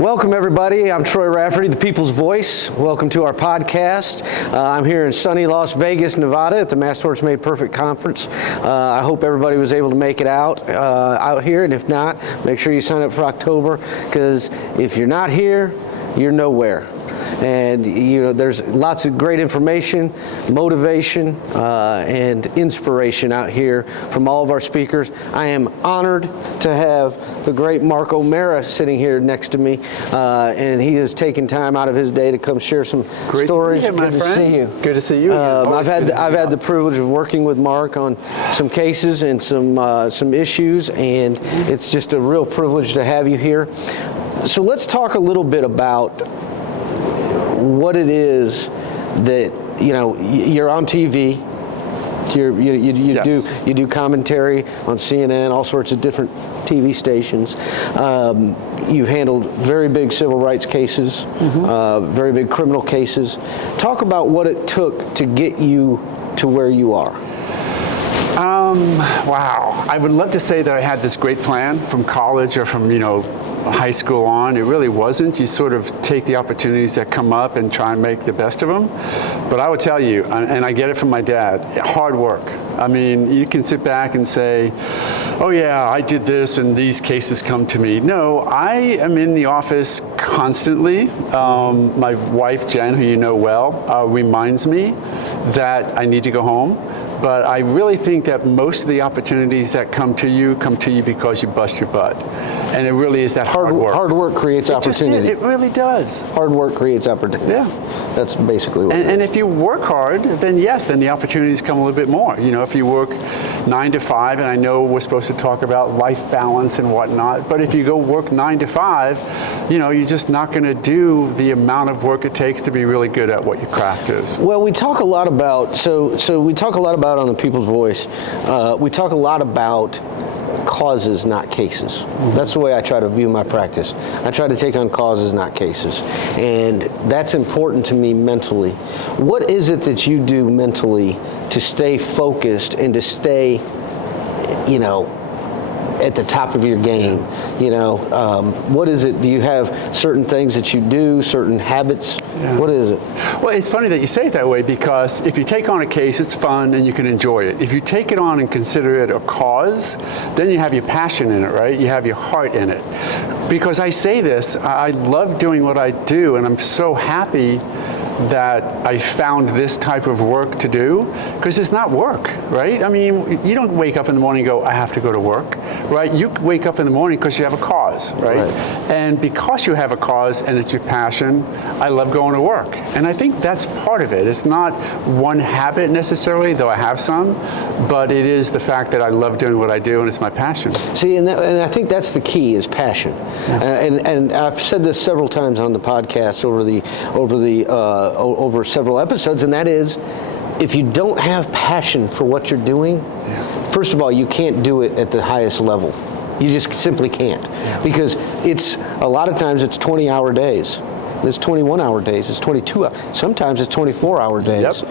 Welcome, everybody. I'm Troy Rafferty, the People's Voice. Welcome to our podcast. I'm here in sunny Las Vegas, Nevada at the Mass Torts Made Perfect Conference. I hope everybody was able to make it out here, and if not, make sure you sign up for October, because if you're not here, you're nowhere. And there's lots of great information, motivation, and inspiration out here from all of our speakers. I am honored to have the great Mark O'Mara sitting here next to me, and he has taken time out of his day to come share some stories. Great to be here, my friend. Good to see you. Good to see you. I've had the privilege of working with Mark on some cases and some issues, and it's just a real privilege to have you here. So let's talk a little bit about what it is that, you're on TV, you do commentary on CNN, all sorts of different TV stations. You've handled very big civil rights cases, very big criminal cases. Talk about what it took to get you to where you are. Wow. I would love to say that I had this great plan from college or from, high school on. It really wasn't. You sort of take the opportunities that come up and try and make the best of them. But I would tell you, and I get it from my dad, hard work. I mean, you can sit back and say, oh yeah, I did this and these cases come to me. No, I am in the office constantly. My wife, Jen, who you know well, reminds me that I need to go home. But I really think that most of the opportunities that come to you because you bust your butt. And it really is that hard work. Hard work creates opportunity. It really does. Hard work creates opportunity. Yeah. That's basically what and if you work hard, then yes, then the opportunities come a little bit more. If you work 9 to 5, and I know we're supposed to talk about life balance and whatnot, but if you go work 9 to 5, you're just not going to do the amount of work it takes to be really good at what your craft is. Well, we talk a lot about, we talk a lot about on the People's Voice, we talk a lot about causes, not cases. That's the way I try to view my practice. I try to take on causes, not cases. And that's important to me mentally. What is it that you do mentally to stay focused and to stay, at the top of your game? What is it? Do you have certain things that you do, certain habits? Yeah. What is it? Well, it's funny that you say it that way, because if you take on a case, it's fun and you can enjoy it. If you take it on and consider it a cause, then you have your passion in it, right? You have your heart in it. Because I say this, I love doing what I do, and I'm so happy that I found this type of work to do, because it's not work, right? I mean, you don't wake up in the morning and go, I have to go to work, right? You wake up in the morning because you have a cause, right? And because you have a cause and it's your passion, I love going to work. And I think that's part of it. It's not one habit necessarily, though I have some, but it is the fact that I love doing what I do and it's my passion. See, and I think that's the key, is passion. Yeah. And I've said this several times on the podcast over several episodes, and that is, if you don't have passion for what you're doing, first of all, you can't do it at the highest level. You just simply can't, because a lot of times it's 20-hour days. There's 21-hour days, it's 22 hours. Sometimes it's 24-hour days. Yep.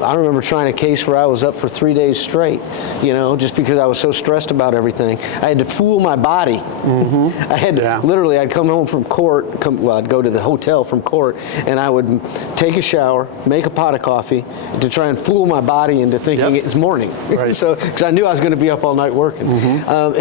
I remember trying a case where I was up for 3 days straight, just because I was so stressed about everything. I had to fool my body. I had to, literally, I'd come home from court, I'd go to the hotel from court, and I would take a shower, make a pot of coffee, to try and fool my body into thinking it's morning. Right. So, because I knew I was going to be up all night working. But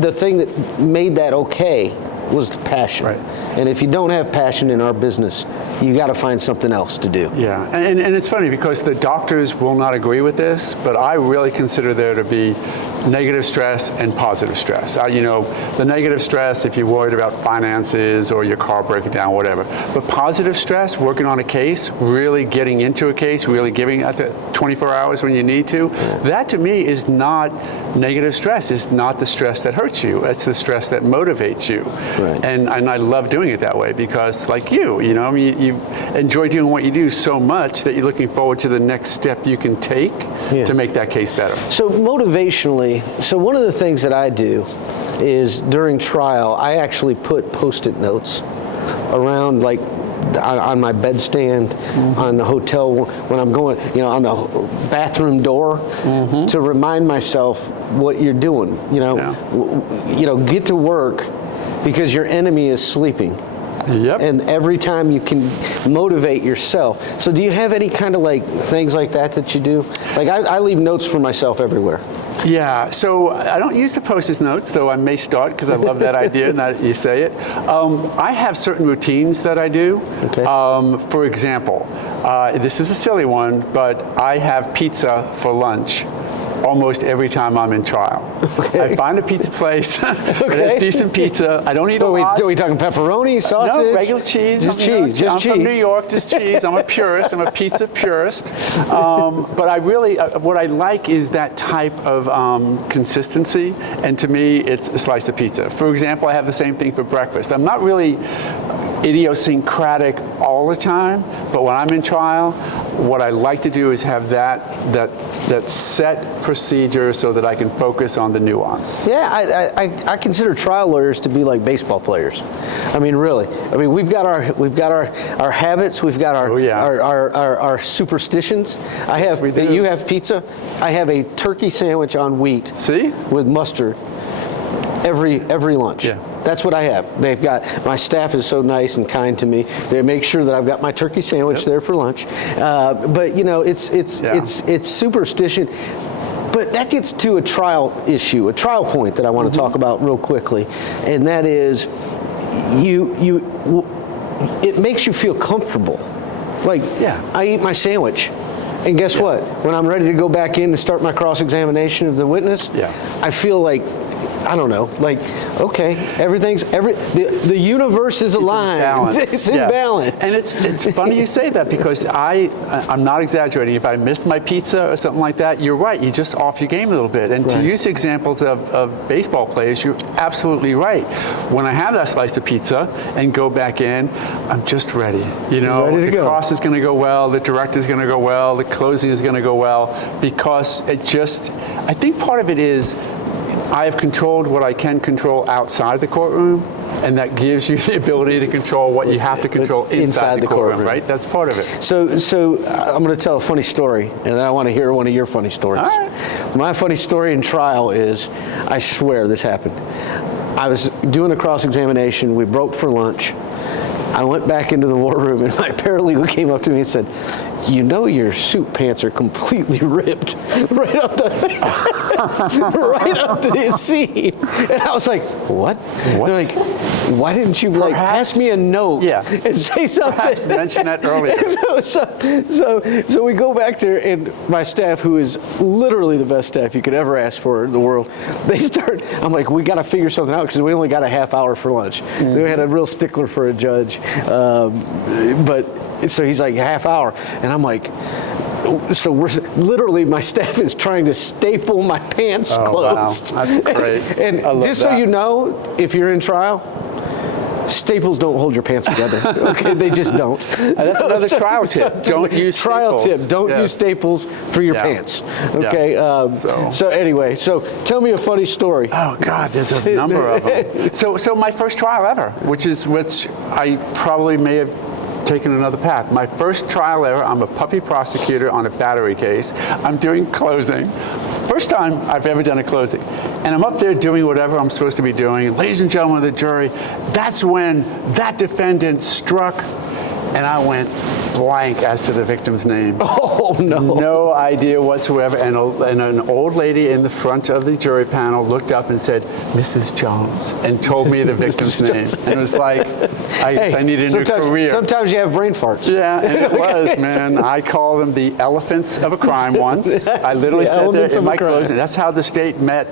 the thing that made that okay was the passion. Right. And if you don't have passion in our business, you got to find something else to do. Yeah, and it's funny, because the doctors will not agree with this, but I really consider there to be negative stress and positive stress. The negative stress, if you're worried about finances or your car breaking down, whatever. But positive stress, working on a case, really getting into a case, really giving at the 24 hours when you need to, that to me is not negative stress. It's not the stress that hurts you. It's the stress that motivates you. Right. And I love doing it that way, because like you enjoy doing what you do so much that you're looking forward to the next step you can take to make that case better. So motivationally, one of the things that I do is during trial, I actually put Post-it notes around, like on my bedstand, on the hotel when I'm going, on the bathroom door, to remind myself what you're doing. Get to work because your enemy is sleeping. Yep. And every time you can motivate yourself. So do you have any kind of like things like that you do? Like I leave notes for myself everywhere. Yeah, so I don't use the Post-it notes, though I may start because I love that idea now that you say it. I have certain routines that I do. Okay. For example, this is a silly one, but I have pizza for lunch almost every time I'm in trial. Okay. I find a pizza place that has decent pizza. I don't eat a lot. Are we talking pepperoni, sausage? No, regular cheese. Just cheese. I'm from New York, just cheese. I'm a purist. I'm a pizza purist. But I really, what I like is that type of consistency. And to me, it's a slice of pizza. For example, I have the same thing for breakfast. I'm not really idiosyncratic all the time, but when I'm in trial, what I like to do is have that set procedure so that I can focus on the nuance. Yeah, I consider trial lawyers to be like baseball players. I mean, really. I mean, we've got our habits. We've got our superstitions. You have pizza. I have a turkey sandwich on wheat. See? With mustard. Every lunch. Yeah. That's what I have. My staff is so nice and kind to me. They make sure that I've got my turkey sandwich there for lunch. But you know, it's superstition. But that gets to a trial issue, a trial point that I want to talk about real quickly, and that is, it makes you feel comfortable. Like, I eat my sandwich. And guess what? When I'm ready to go back in to start my cross-examination of the witness, I feel like, I don't know, like, okay, the universe is aligned. It's in balance. And it's funny you say that, because I'm not exaggerating. If I miss my pizza or something like that, you're right. You just off your game a little bit. And to use examples of baseball players, you're absolutely right. When I have that slice of pizza and go back in, I'm just ready. You know, ready to the go. cross is going to go well, the direct is going to go well, the closing is going to go well, because I think part of it is, I have controlled what I can control outside the courtroom, and that gives you the ability to control what you have to control inside the courtroom, right? That's part of it. So I'm going to tell a funny story, and then I want to hear one of your funny stories. All right. My funny story in trial is, I swear this happened. I was doing a cross-examination. We broke for lunch. I went back into the war room, and my paralegal came up to me and said, "You know your suit pants are completely ripped right up to his seam." And I was like, "What?" They're like, "Why didn't you pass me a note and say something?" Perhaps mention that earlier. So we go back there, and my staff, who is literally the best staff you could ever ask for in the world, I'm like, we got to figure something out, because we only got a half hour for lunch. We had a real stickler for a judge. But so he's like, half hour. And I'm like, so we're literally, my staff is trying to staple my pants closed. Wow. That's great. And just so you know, if you're in trial, staples don't hold your pants together. Okay, they just don't. That's another trial tip. Don't use trial staples. tip. Don't use staples for your pants. Okay. So anyway, so tell me a funny story. Oh God, there's a number of them. So my first trial ever, which I probably may have taken another path. My first trial ever. I'm a puppy prosecutor on a battery case. I'm doing closing. First time I've ever done a closing. And I'm up there doing whatever I'm supposed to be doing. Ladies and gentlemen of the jury, that's when that defendant struck, and I went blank as to the victim's name. Oh, no. No idea whatsoever. And an old lady in the front of the jury panel looked up and said, "Mrs. Jones," and told me the victim's name. And it was like, I needed a new career. Sometimes you have brain farts. Yeah, and it was, man. I call them the elephants of a crime once. I literally said there in my closing, that's how the state met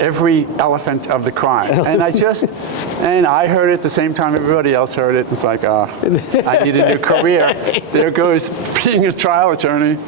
every elephant of the crime. And I heard it the same time everybody else heard it. It's like, I need a new career. There goes being a trial attorney.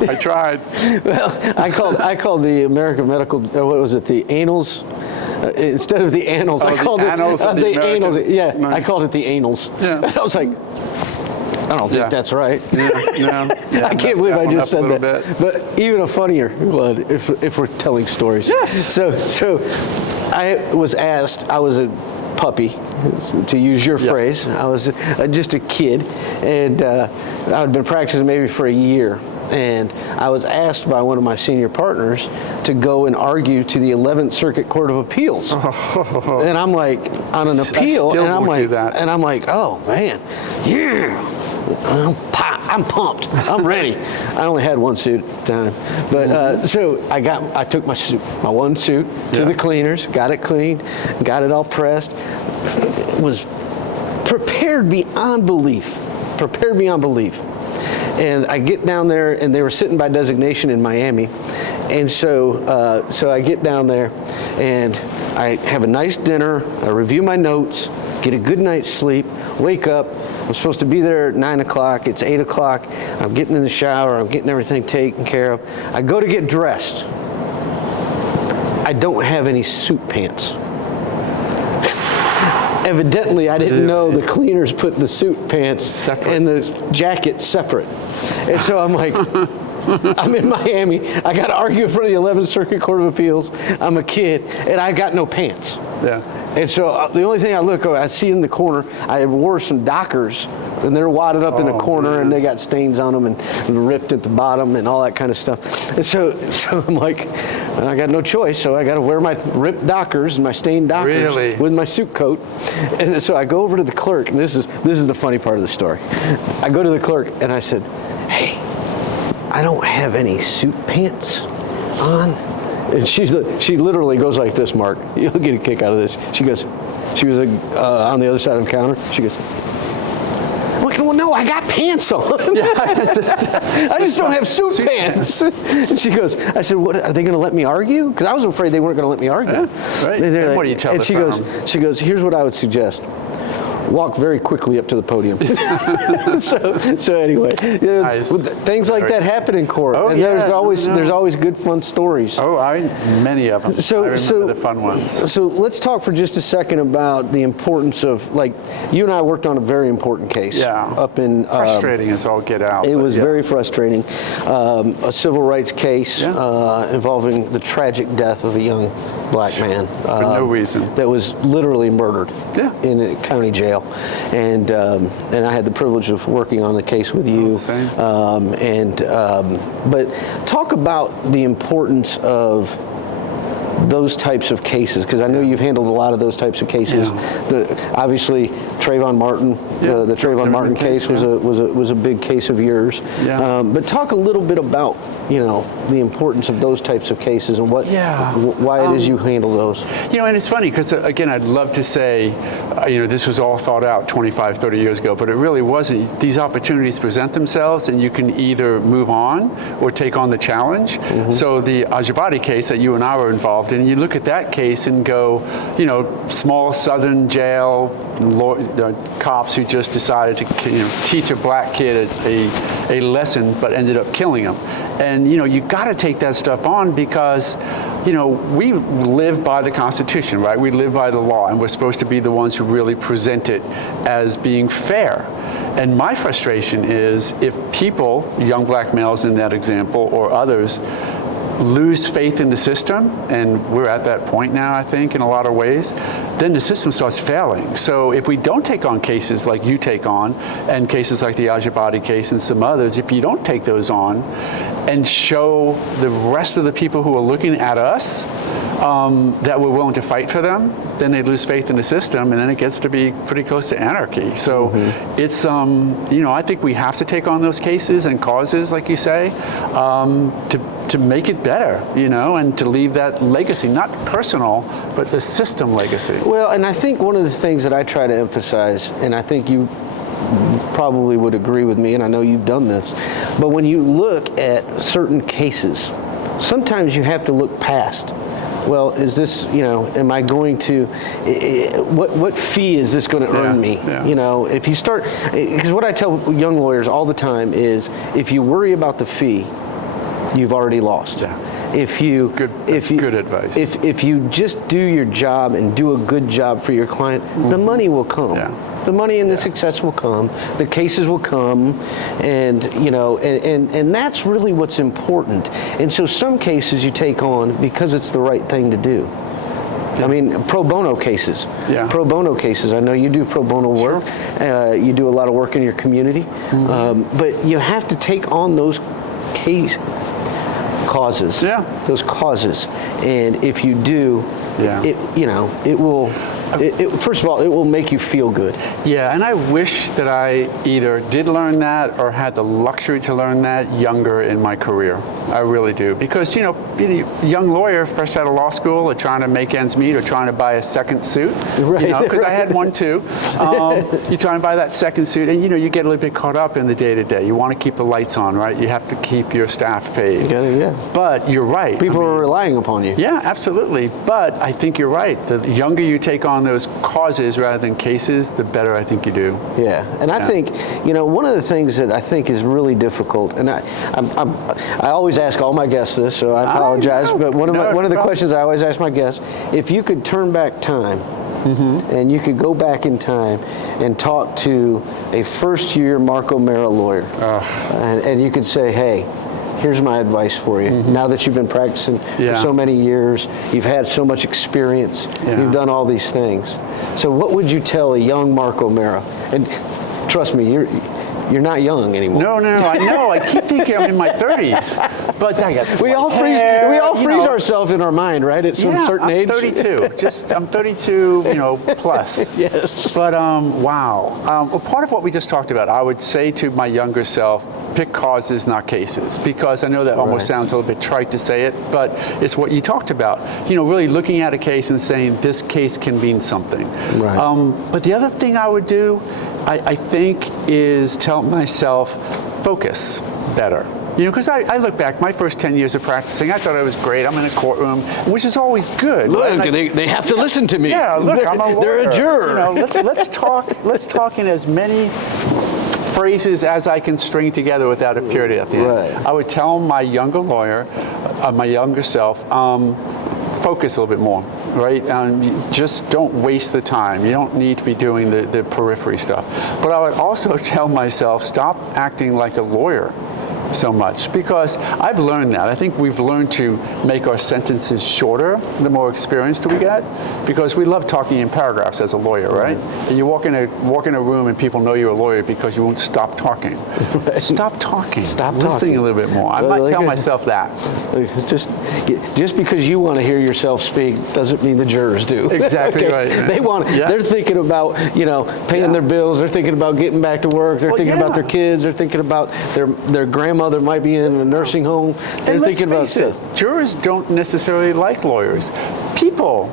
I tried. Well, I called the American Medical, what was it, the anals? Instead of the annals, I called it the anals. Yeah, nice. I called it the anals. Yeah. And I was like, I don't think that's right. Yeah, I can't believe I just said that. But even a funnier one, if we're telling stories. Yes. So I was asked, I was a puppy, to use your phrase. I was just a kid, and I'd been practicing maybe for a year. And I was asked by one of my senior partners to go and argue to the 11th Circuit Court of Appeals. And I'm like, on an appeal, and I'm like, oh man, yeah. I'm pumped. I'm ready. I only had one suit at the time, but so I took my one suit to the cleaners, got it cleaned, got it all pressed, was prepared beyond belief. And I get down there, and they were sitting by designation in Miami, and so I get down there, and I have a nice dinner. I review my notes, get a good night's sleep, wake up. I'm supposed to be there at 9 o'clock. It's 8 o'clock. I'm getting in the shower. I'm getting everything taken care of. I go to get dressed. I don't have any suit pants. Evidently, I didn't know the cleaners put the suit pants and the jacket separate. And so I'm like, I'm in Miami. I got to argue in front of the 11th Circuit Court of Appeals. I'm a kid, and I got no pants. Yeah. And so the only thing I see in the corner, I wore some Dockers, and they're wadded up in the corner, and they got stains on them and ripped at the bottom and all that kind of stuff. And so I'm like, I got no choice, so I got to wear my ripped Dockers and my stained Dockers with my suit coat. And so I go over to the clerk, and this is the funny part of the story. I go to the clerk, and I said, hey, I don't have any suit pants on. And she literally goes like this, Mark. You'll get a kick out of this. She was on the other side of the counter. She goes, well, no, I got pants on. I just don't have suit pants. And she goes, I said, what, are they going to let me argue? Because I was afraid they weren't going to let me argue. Yeah, right. And what do you tell And she goes, here's what I would suggest. Walk very quickly up to the podium. so anyway, nice. Things like that happen in court, and there's always good fun stories. Many of them. I remember the fun ones. So let's talk for just a second about the importance of, like, you and I worked on a very important case. Yeah. Up in frustrating as all get out. It was very frustrating. A civil rights case involving the tragic death of a young black man for no reason, that was literally murdered in a county jail. And I had the privilege of working on the case with you. But talk about the importance of those types of cases, because I know you've handled a lot of those types of cases. Obviously, Trayvon Martin, the Trayvon Martin case was a big case of yours. But talk a little bit about the importance of those types of cases and why it is you handle those. And it's funny because, again, I'd love to say, this was all thought out 25, 30 years ago, but it really wasn't. These opportunities present themselves, and you can either move on or take on the challenge. So the Ajibade case that you and I were involved in, you look at that case and go, small southern jail, cops who just decided to teach a black kid a lesson, but ended up killing him. And you got to take that stuff on because we live by the Constitution, right? We live by the law, and we're supposed to be the ones who really present it as being fair. And my frustration is if people, young black males in that example, or others, lose faith in the system, and we're at that point now, I think, in a lot of ways, then the system starts failing. So if we don't take on cases like you take on, and cases like the Ajibade case and some others, if you don't take those on and show the rest of the people who are looking at us that we're willing to fight for them, then they lose faith in the system, and then it gets to be pretty close to anarchy. So it's, I think we have to take on those cases and causes, like you say, to make it better, and to leave that legacy, not personal, but the system legacy. Well, and I think one of the things that I try to emphasize, and I think you probably would agree with me, and I know you've done this, but when you look at certain cases, sometimes you have to look past. Well, is this, am I going to, what fee is this going to earn me? If you start, because what I tell young lawyers all the time is, if you worry about the fee, you've already lost. Good advice. If you just do your job and do a good job for your client, the money will come. The money and the success will come. The cases will come, and and that's really what's important. And so some cases you take on because it's the right thing to do. I mean, pro bono cases. Pro bono cases. I know you do pro bono work. You do a lot of work in your community, but you have to take on those causes. Yeah. Those causes. And if you do, Yeah. it will. First of all, it will make you feel good. Yeah, and I wish that I either did learn that or had the luxury to learn that younger in my career. I really do. Because, being a young lawyer, fresh out of law school, or trying to make ends meet, or trying to buy a second suit, Right, because I had one too. You try and buy that second suit, and, you get a little bit caught up in the day-to-day. You want to keep the lights on, right? You have to keep your staff paid. Yeah. But you're right. People are relying upon you. Yeah, absolutely. But I think you're right. The younger you take on those causes rather than cases, the better I think you do. Yeah, and I think, one of the things that I think is really difficult, and I always ask all my guests this, so I apologize, but one of the questions I always ask my guests, if you could turn back time, and you could go back in time and talk to a first-year Marco Mera lawyer, and you could say, hey, here's my advice for you. Now that you've been practicing for so many years, you've had so much experience, you've done all these things. So what would you tell a young Marco Mera? And trust me, you're not young anymore. No, I know. I keep thinking I'm in my 30s. But we all freeze ourselves in our mind, right? At some certain age. I'm 32. I'm 32, plus. Yes. But wow. Well, part of what we just talked about, I would say to my younger self, pick causes, not cases, because I know that almost sounds a little bit trite to say it, but it's what you talked about. Really looking at a case and saying this case can mean something. Right. But the other thing I would do, I think, is tell myself focus better. Because I look back, my first 10 years of practicing, I thought I was great. I'm in a courtroom, which is always good. Look, they have to listen to me. Yeah, look, I'm a lawyer. They're a juror. Let's talk in as many phrases as I can string together without a period at the end. Right. I would tell my younger lawyer, my younger self, focus a little bit more, right? Just don't waste the time. You don't need to be doing the periphery stuff. But I would also tell myself, stop acting like a lawyer so much, because I've learned that. I think we've learned to make our sentences shorter the more experienced we get, because we love talking in paragraphs as a lawyer, right? And you walk in a room and people know you're a lawyer because you won't stop talking. Right. Stop talking. Stop listening talking a little bit more. I might tell myself that. Just because you want to hear yourself speak doesn't mean the jurors do. Exactly right. They want. They're thinking about paying their bills. They're thinking about getting back to work. They're thinking about their kids. They're thinking about their grandmother might be in a nursing home. They're thinking about stuff. Jurors don't necessarily like lawyers. People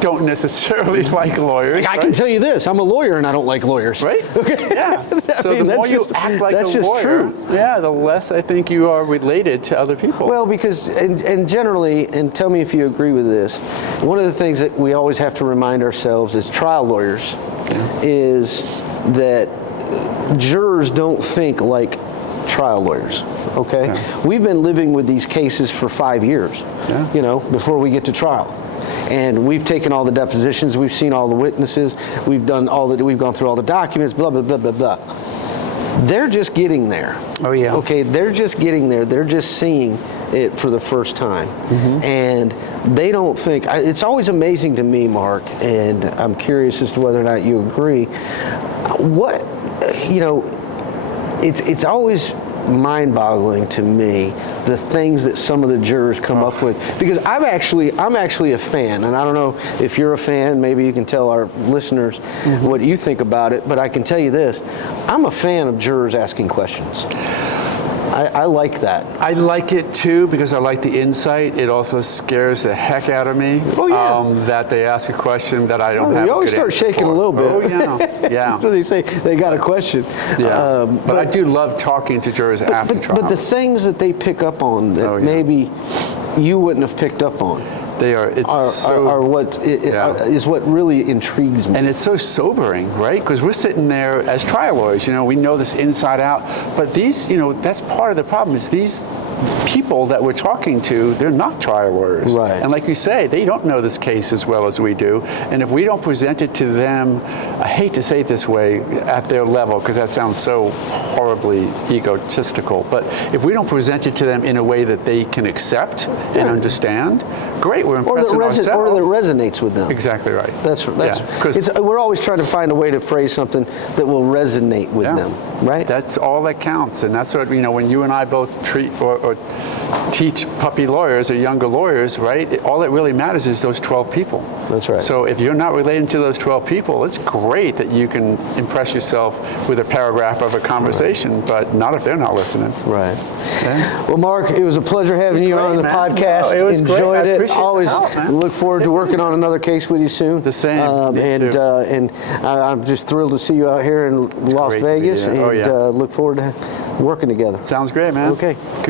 don't necessarily like lawyers. I can tell you this: I'm a lawyer and I don't like lawyers. Right? Okay. Yeah. So the more you act like a lawyer, the less I think you are related to other people. Well, because and generally, and tell me if you agree with this, one of the things that we always have to remind ourselves as trial lawyers is that jurors don't think like trial lawyers. Okay? We've been living with these cases for 5 years, before we get to trial. And we've taken all the depositions, we've seen all the witnesses, we've gone through all the documents, blah, blah, blah, blah, blah. They're just getting there. Oh, yeah. Okay, they're just getting there. They're just seeing it for the first time. And they don't think, it's always amazing to me, Mark, and I'm curious as to whether or not you agree, it's always mind-boggling to me the things that some of the jurors come up with, because I'm actually a fan, and I don't know if you're a fan. Maybe you can tell our listeners what you think about it, but I can tell you this: I'm a fan of jurors asking questions. I like that. I like it too, because I like the insight. It also scares the heck out of me that they ask a question that I don't have. You always start shaking a little bit. Oh yeah. So they say they got a question. Yeah. But I do love talking to jurors after trial. But the things that they pick up on that maybe you wouldn't have picked up on. They are. Is what really intrigues me. And it's so sobering, right? Because we're sitting there as trial lawyers. We know this inside out. But these, that's part of the problem. Is these people that we're talking to, they're not trial lawyers. Right. And like you say, they don't know this case as well as we do. And if we don't present it to them, I hate to say it this way, at their level, because that sounds so horribly egotistical, but if we don't present it to them in a way that they can accept and understand, great, we're impressing ourselves. Or that resonates with them. Exactly right. We're always trying to find a way to phrase something that will resonate with them, right? That's all that counts. And that's what, when you and I both treat or or teach puppy lawyers or younger lawyers, right? All that really matters is those 12 people. That's right. So if you're not relating to those 12 people, it's great that you can impress yourself with a paragraph of a conversation, but not if they're not listening. Right. Okay? Well, Mark, it was a pleasure having you great, on the man. podcast. No, it was great. Enjoyed I it. appreciate the Always help, man. look forward to working on another case with you soon. The same. Me and too. I'm just thrilled to see you out here in Las great to be Vegas, here. and Oh, yeah. look forward to working together. Sounds great, man. Okay.